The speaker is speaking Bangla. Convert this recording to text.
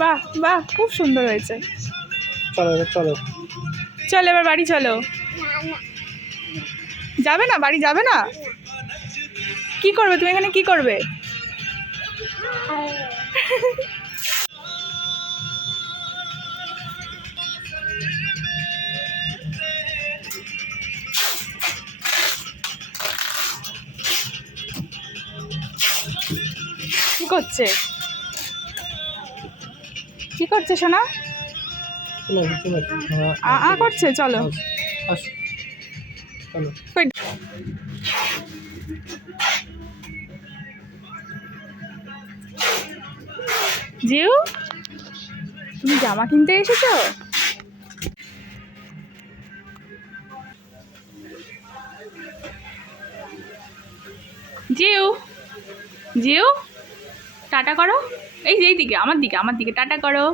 বাহ বাহ, খুব সুন্দর হয়েছে। চলো চলো চলো এবার বাড়ি চলো। যাবে না, বাড়ি যাবে না? কি করবে তুমি এখানে, কি করবে? কি করছে, কি করছে সোনা? চলো চলো আ করছে, চলো। আসো চলো। জিউ, তুমি জামা কিনতে এসেছো? জিউ, জিউ টাটা করো। এই যে এইদিকে, আমার দিকে, আমার দিকে টাটা করো।